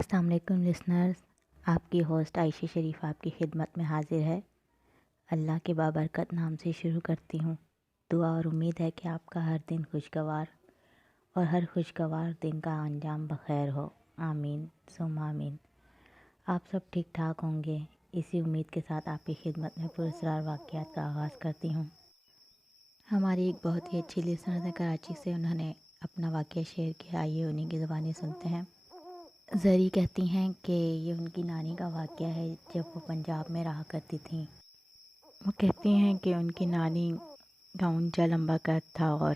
السلام علیکم لسنرز، آپ کی ہوسٹ عائشہ شریف آپ کی خدمت میں حاضر ہے۔ اللہ کے بابرکت نام سے شروع کرتی ہوں۔ دعا اور امید ہے کہ آپ کا ہر دن خوشگوار اور ہر خوشگوار دن کا انجام بخیر ہو۔ آمین ثم آمین۔ آپ سب ٹھیک ٹھاک ہوں گے، اسی امید کے ساتھ آپ کی خدمت میں پراسرار واقعات کا آغاز کرتی ہوں۔ ہماری ایک بہت ہی اچھی لسنر ہے کراچی سے، انہوں نے اپنا واقعہ شیئر کیا، آئیے انہیں کی زبانی سنتے ہیں۔ زری کہتی ہیں کہ یہ ان کی نانی کا واقعہ ہے جب وہ پنجاب میں رہا کرتی تھیں۔ وہ کہتی ہیں کہ ان کی نانی کا اونچا لمبا قد تھا اور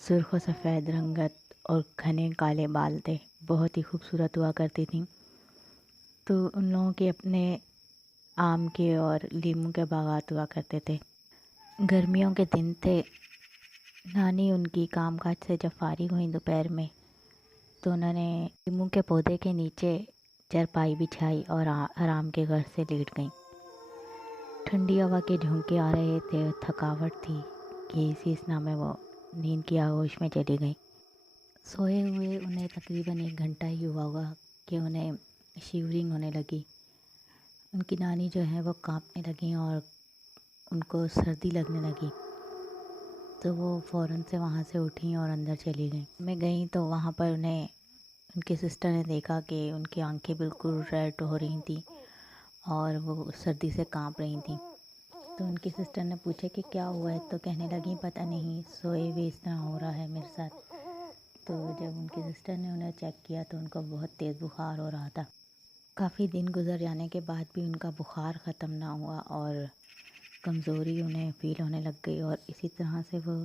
سرخ و سفید رنگت اور گھنے کالے بال تھے، بہت ہی خوبصورت ہوا کرتی تھیں۔ تو ان لوگوں کے اپنے آم کے اور لیموں کے باغات ہوا کرتے تھے۔ گرمیوں کے دن تھے، نانی ان کی کام کاج سے جب فارغ ہوئیں دوپہر میں تو انہوں نے لیموں کے پودے کے نیچے چرپائی بچھائی اور آرام کے غرض سے لیٹ گئیں۔ ٹھنڈی ہوا کے جھونکے آ رہے تھے، تھکاوٹ تھی کہ اسی اسنا میں وہ نیند کی آغوش میں چلی گئیں۔ سوئے ہوئے انہیں تقریباً 1 گھنٹہ ہی ہوا ہوگا کہ انہیں شیورنگ ہونے لگی۔ ان کی نانی جو ہے وہ کانپنے لگیں اور ان کو سردی لگنے لگی، تو وہ فوراً سے وہاں سے اٹھیں اور اندر چلی گئیں۔ میں گئیں تو وہاں پر انہیں ان کی سسٹر نے دیکھا کہ ان کی آنکھیں بالکل ریڈ ہو رہی تھیں اور وہ سردی سے کانپ رہی تھیں۔ تو ان کی سسٹر نے پوچھا کہ کیا ہوا ہے، تو کہنے لگیں پتہ نہیں، سوئے ہوئے اس طرح ہو رہا ہے میرے ساتھ۔ تو جب ان کی سسٹر نے انہیں چیک کیا تو ان کو بہت تیز بخار ہو رہا تھا۔ کافی دن گزر جانے کے بعد بھی ان کا بخار ختم نہ ہوا اور کمزوری انہیں فیل ہونے لگ گئی، اور اسی طرح سے وہ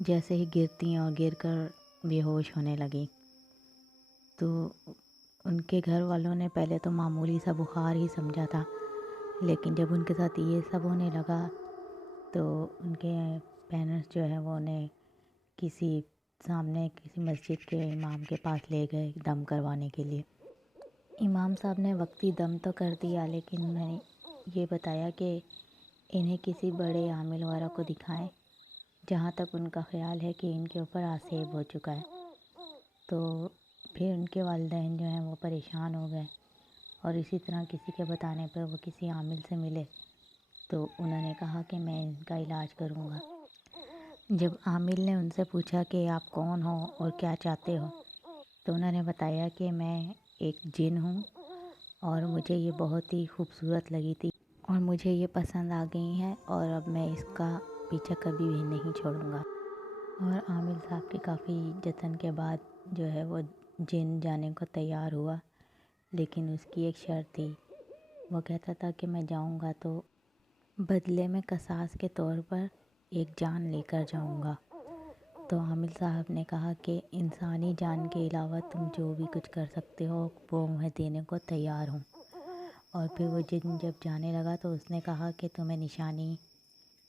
جیسے ہی گرتی اور گر کر بے ہوش ہونے لگیں۔ تو ان کے گھر والوں نے پہلے تو معمولی سا بخار ہی سمجھا تھا، لیکن جب ان کے ساتھ یہ سب ہونے لگا تو ان کے پیرنٹس جو ہے وہ انہیں کسی مسجد کے امام کے پاس لے گئے دم کروانے کے لیے۔ امام صاحب نے وقتی دم تو کر دیا، لیکن انہوں نے یہ بتایا کہ انہیں کسی بڑے عامل وغیرہ کو دکھائیں، جہاں تک ان کا خیال ہے کہ ان کے اوپر آسیب ہو چکا ہے۔ تو پھر ان کے والدین جو ہیں وہ پریشان ہو گئے اور اسی طرح کسی کے بتانے پر وہ کسی عامل سے ملے، تو انہوں نے کہا کہ میں ان کا علاج کروں گا۔ جب عامل نے ان سے پوچھا کہ آپ کون ہو اور کیا چاہتے ہو، تو انہوں نے بتایا کہ میں ایک جن ہوں اور مجھے یہ بہت ہی خوبصورت لگی تھی اور مجھے یہ پسند آ گئی ہیں، اور اب میں اس کا پیچھا کبھی بھی نہیں چھوڑوں گا۔ اور عامل صاحب کے کافی جتن کے بعد جو ہے وہ جن جانے کو تیار ہوا، لیکن اس کی ایک شرط تھی۔ وہ کہتا تھا کہ میں جاؤں گا تو بدلے میں قصاص کے طور پر ایک جان لے کر جاؤں گا۔ تو عامل صاحب نے کہا کہ انسانی جان کے علاوہ تم جو بھی کچھ کر سکتے ہو وہ میں دینے کو تیار ہوں۔ اور پھر وہ جن جب جانے لگا تو اس نے کہا کہ تمہیں نشانی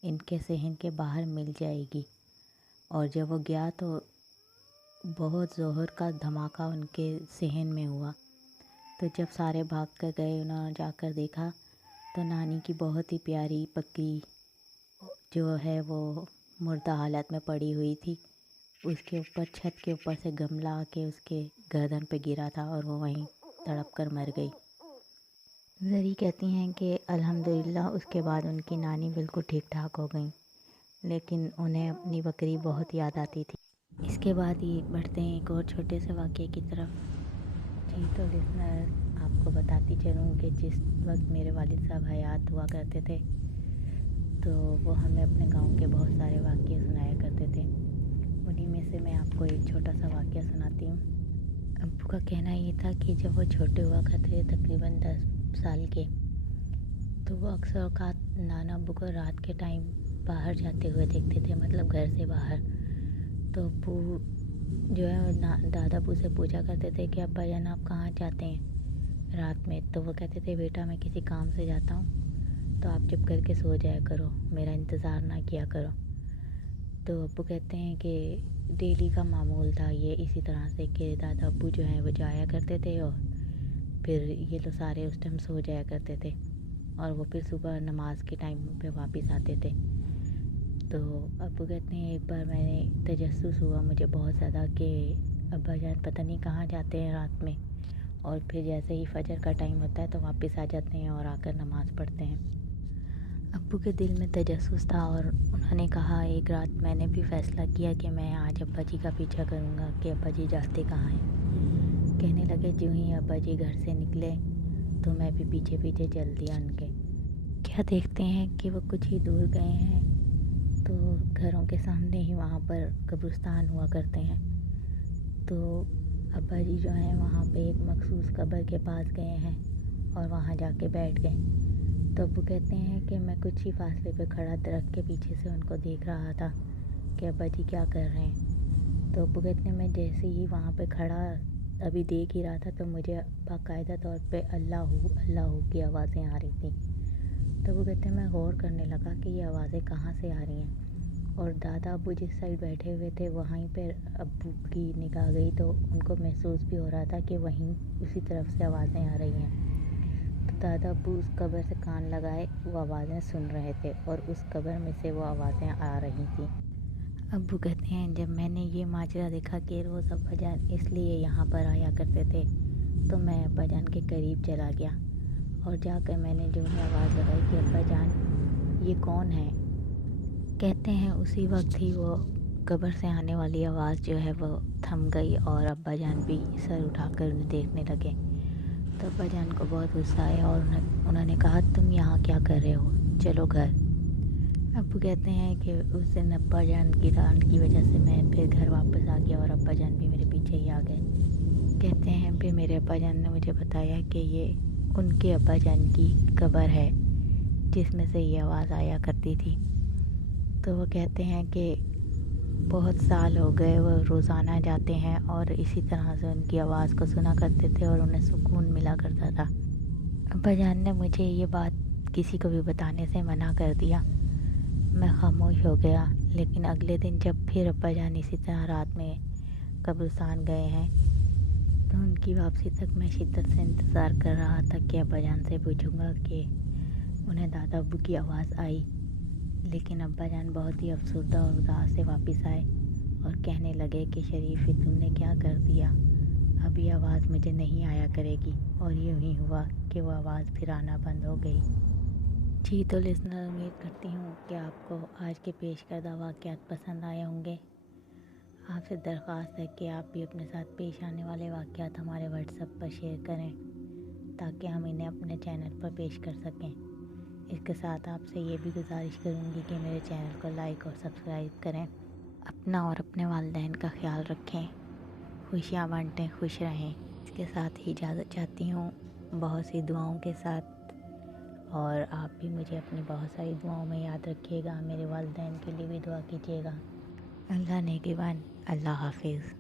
ان کے صحن کے باہر مل جائے گی۔ اور جب وہ گیا تو بہت زہر کا دھماکہ ان کے صحن میں ہوا۔ تو جب سارے بھاگ کر گئے، انہوں نے جا کر دیکھا تو نانی کی بہت ہی پیاری بکری جو ہے وہ مردہ حالت میں پڑی ہوئی تھی۔ اس کے اوپر چھت کے اوپر سے گملہ آ کے اس کے گردن پہ گرا تھا اور وہ وہیں تڑپ کر مر گئی۔ زری کہتی ہیں کہ الحمدللہ اس کے بعد ان کی نانی بالکل ٹھیک ٹھاک ہو گئیں، لیکن انہیں اپنی بکری بہت یاد آتی تھی۔ اس کے بعد ہی بڑھتے ہیں ایک اور چھوٹے سے واقعے کی طرف۔ جی تو لسنر، آپ کو بتاتی چلوں کہ جس وقت میرے والد صاحب حیات ہوا کرتے تھے تو وہ ہمیں اپنے گاؤں کے بہت سارے واقعے سنایا کرتے تھے۔ انہی میں سے میں آپ کو ایک چھوٹا سا واقعہ سناتی ہوں۔ ابو کا کہنا یہ تھا کہ جب وہ چھوٹے ہوا کرتے تھے، تقریباً 10 سال کے، تو وہ اکثر اوقات نانا ابو کو رات کے ٹائم باہر جاتے ہوئے دیکھتے تھے، مطلب گھر سے باہر۔ تو ابو جو ہے دادا ابو سے پوچھا کرتے تھے کہ ابا جان آپ کہاں جاتے ہیں رات میں؟ تو وہ کہتے تھے بیٹا میں کسی کام سے جاتا ہوں، تو آپ چپ کر کے سو جایا کرو، میرا انتظار نہ کیا کرو۔ تو ابو کہتے ہیں کہ ڈیلی کا معمول تھا یہ، اسی طرح سے کہ دادا ابو جو ہیں وہ جایا کرتے تھے اور پھر یہ لوگ سارے اس ٹائم سو جایا کرتے تھے، اور وہ پھر صبح نماز کے ٹائم پہ واپس آتے تھے۔ تو ابو کہتے ہیں ایک بار میں نے تجسس ہوا مجھے بہت زیادہ کہ ابا جان پتہ نہیں کہاں جاتے ہیں رات میں، اور پھر جیسے ہی فجر کا ٹائم ہوتا ہے تو واپس آ جاتے ہیں اور آ کر نماز پڑھتے ہیں۔ ابو کے دل میں تجسس تھا اور انہوں نے کہا ایک رات میں نے بھی فیصلہ کیا کہ میں آج ابا جی کا پیچھا کروں گا کہ ابا جی جاتے کہاں ہیں۔ کہنے لگے جو ہی ابا جی گھر سے نکلے تو میں بھی پیچھے پیچھے چل دیا ان کے۔ کیا دیکھتے ہیں کہ وہ کچھ ہی دور گئے ہیں تو گھروں کے سامنے ہی وہاں پر قبرستان ہوا کرتے ہیں، تو ابا جی جو ہیں وہاں پہ ایک مخصوص قبر کے پاس گئے ہیں اور وہاں جا کے بیٹھ گئے۔ تو ابو کہتے ہیں کہ میں کچھ ہی فاصلے پہ کھڑا درخت کے پیچھے سے ان کو دیکھ رہا تھا کہ ابا جی کیا کر رہے ہیں۔ تو ابو کہتے ہیں میں جیسے ہی وہاں پہ کھڑا ابھی دیکھ ہی رہا تھا تو مجھے باقاعدہ طور پہ اللہ اللہ کی آوازیں آ رہی تھیں۔ تو وہ کہتے ہیں میں غور کرنے لگا کہ یہ آوازیں کہاں سے آ رہی ہیں، اور دادا ابو جس سائڈ بیٹھے ہوئے تھے وہیں پہ ابو کی نگاہ گئی تو ان کو محسوس بھی ہو رہا تھا کہ وہیں اسی طرف سے آوازیں آ رہی ہیں۔ تو دادا ابو اس قبر سے کان لگائے وہ آوازیں سن رہے تھے اور اس قبر میں سے وہ آوازیں آ رہی تھیں۔ ابو کہتے ہیں جب میں نے یہ ماجرا دیکھا کہ روز ابا جان اس لیے یہاں پر آیا کرتے تھے تو میں ابا جان کے قریب چلا گیا اور جا کر میں نے جو ہی آواز لگائی کہ ابا جان یہ کون ہے۔ کہتے ہیں اسی وقت ہی وہ قبر سے آنے والی آواز جو ہے وہ تھم گئی اور ابا جان بھی سر اٹھا کر انہیں دیکھنے لگے۔ تو ابا جان کو بہت غصہ آیا اور انہوں نے کہا تم یہاں کیا کر رہے ہو، چلو گھر۔ ابو کہتے ہیں کہ اس دن ابا جان کی ڈانٹ کی وجہ سے میں پھر گھر واپس آ گیا اور ابا جان بھی میرے پیچھے ہی آ گئے۔ کہتے ہیں پھر میرے ابا جان نے مجھے بتایا کہ یہ ان کے ابا جان کی قبر ہے جس میں سے یہ آواز آیا کرتی تھی۔ تو وہ کہتے ہیں کہ بہت سال ہو گئے وہ روزانہ جاتے ہیں اور اسی طرح سے ان کی آواز کو سنا کرتے تھے اور انہیں سکون ملا کرتا تھا۔ ابا جان نے مجھے یہ بات کسی کو بھی بتانے سے منع کر دیا۔ میں خاموش ہو گیا، لیکن اگلے دن جب پھر ابا جان اسی طرح رات میں قبرستان گئے ہیں تو ان کی واپسی تک میں شدت سے انتظار کر رہا تھا کہ ابا جان سے پوچھوں گا کہ انہیں دادا ابو کی آواز آئی، لیکن ابا جان بہت ہی افسردہ اور اداس سے واپس آئے اور کہنے لگے کہ شریفی تم نے کیا کر دیا، اب یہ آواز مجھے نہیں آیا کرے گی، اور یوں ہی ہوا کہ وہ آواز پھر آنا بند ہو گئی۔ جی تو لسنر، امید کرتی ہوں کہ آپ کو آج کے پیش کردہ واقعات پسند آئے ہوں گے۔ آپ سے درخواست ہے کہ آپ بھی اپنے ساتھ پیش آنے والے واقعات ہمارے واٹس ایپ پر شیئر کریں تاکہ ہم انہیں اپنے چینل پر پیش کر سکیں۔ اس کے ساتھ آپ سے یہ بھی گزارش کروں گی کہ میرے چینل کو لائک اور سبسکرائب کریں۔ اپنا اور اپنے والدین کا خیال رکھیں، خوشیاں بانٹیں، خوش رہیں۔ اس کے ساتھ ہی اجازت چاہتی ہوں بہت سی دعاؤں کے ساتھ، اور آپ بھی مجھے اپنی بہت ساری دعاؤں میں یاد رکھیے گا، میرے والدین کے لیے بھی دعا کیجیے گا۔ اللہ نگہبان، اللہ حافظ۔